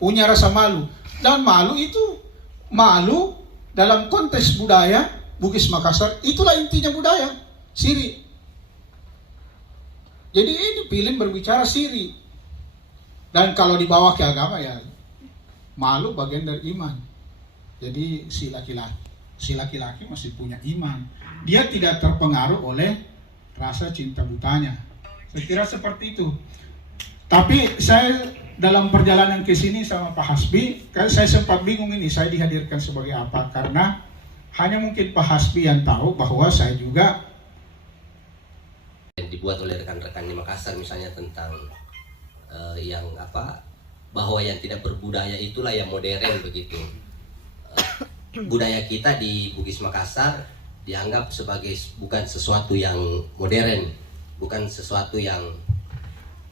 punya rasa malu. Dan malu itu, malu dalam konteks budaya Bugis Makassar, itulah intinya budaya, siri. Jadi ini film berbicara siri. Dan kalau dibawa ke agama ya, malu bagian dari iman. Jadi si laki-laki masih punya iman. Dia tidak terpengaruh oleh rasa cinta butanya. Saya kira seperti itu. Tapi saya dalam perjalanan ke sini sama Pak Hasbi, saya sempat bingung ini, saya dihadirkan sebagai apa? Karena hanya mungkin Pak Hasbi yang tahu bahwa saya juga dibuat oleh rekan-rekan di Makassar misalnya tentang yang apa, bahwa yang tidak berbudaya itulah yang modern begitu. Budaya kita di Bugis Makassar dianggap sebagai bukan sesuatu yang modern, bukan sesuatu yang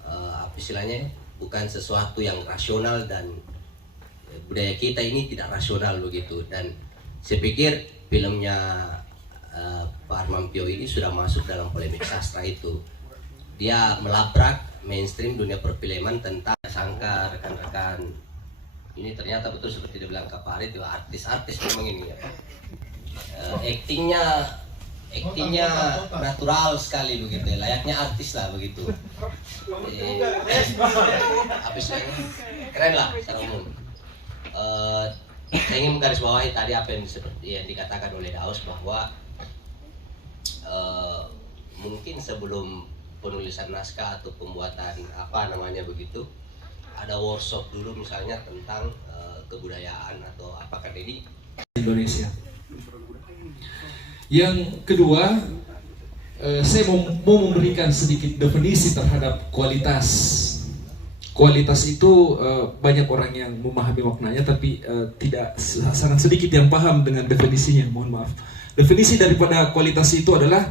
apa istilahnya, bukan sesuatu yang rasional, dan budaya kita ini tidak rasional begitu. Dan saya pikir filmnya Pak Arman Pio ini sudah masuk dalam polemik sastra itu. Dia melabrak mainstream dunia perfilman tentang sangka rekan-rekan ini ternyata betul seperti dia bilang Kak Farid, itu artis-artis memang ini ya. Actingnya natural sekali begitu, layaknya artis lah begitu. Habis keren lah secara umum. Saya ingin menggarisbawahi tadi apa yang seperti yang dikatakan oleh Daus, bahwa mungkin sebelum penulisan naskah atau pembuatan apa namanya begitu, ada workshop dulu misalnya tentang kebudayaan atau apakah ini Indonesia. Yang kedua, saya mau memberikan sedikit definisi terhadap kualitas. Kualitas itu banyak orang yang memahami maknanya, tapi tidak sangat sedikit yang paham dengan definisinya. Mohon maaf. Definisi daripada kualitas itu adalah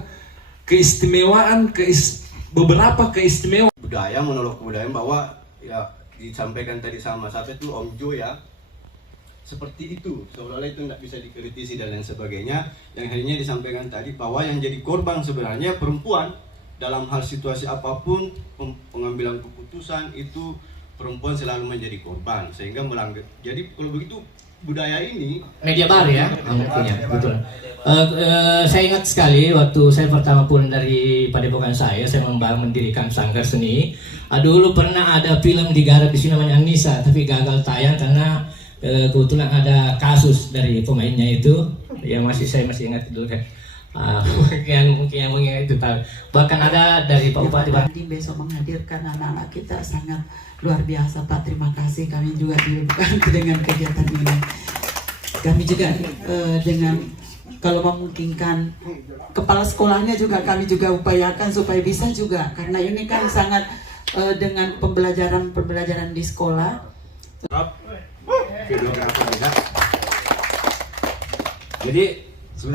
keistimewaan, beberapa keistimewaan. Budaya, monolog kebudayaan, bahwa ya disampaikan tadi sama siapa itu Om Jo ya, seperti itu, seolah-olah itu tidak bisa dikritisi dan lain sebagainya. Yang akhirnya disampaikan tadi bahwa yang jadi korban sebenarnya perempuan dalam hal situasi apapun, pengambilan keputusan itu perempuan selalu menjadi korban, sehingga melanggar. Jadi kalau begitu budaya ini media baru ya, punya betul. Saya ingat sekali waktu saya pertama pulang dari padepokan saya mendirikan sanggar seni. Dulu pernah ada film digarap di sini namanya Anissa, tapi gagal tayang karena kebetulan ada kasus dari pemainnya itu, yang saya masih ingat dulu kan. Mungkin yang itu tahu. Bahkan ada dari Pak Bupati. Besok menghadirkan anak-anak kita sangat luar biasa, Pak. Terima kasih, kami juga dibantu dengan kegiatan ini. Kami juga dengan kalau memungkinkan kepala sekolahnya juga kami juga upayakan supaya bisa juga, karena ini kan sangat dengan pembelajaran di sekolah. Jadi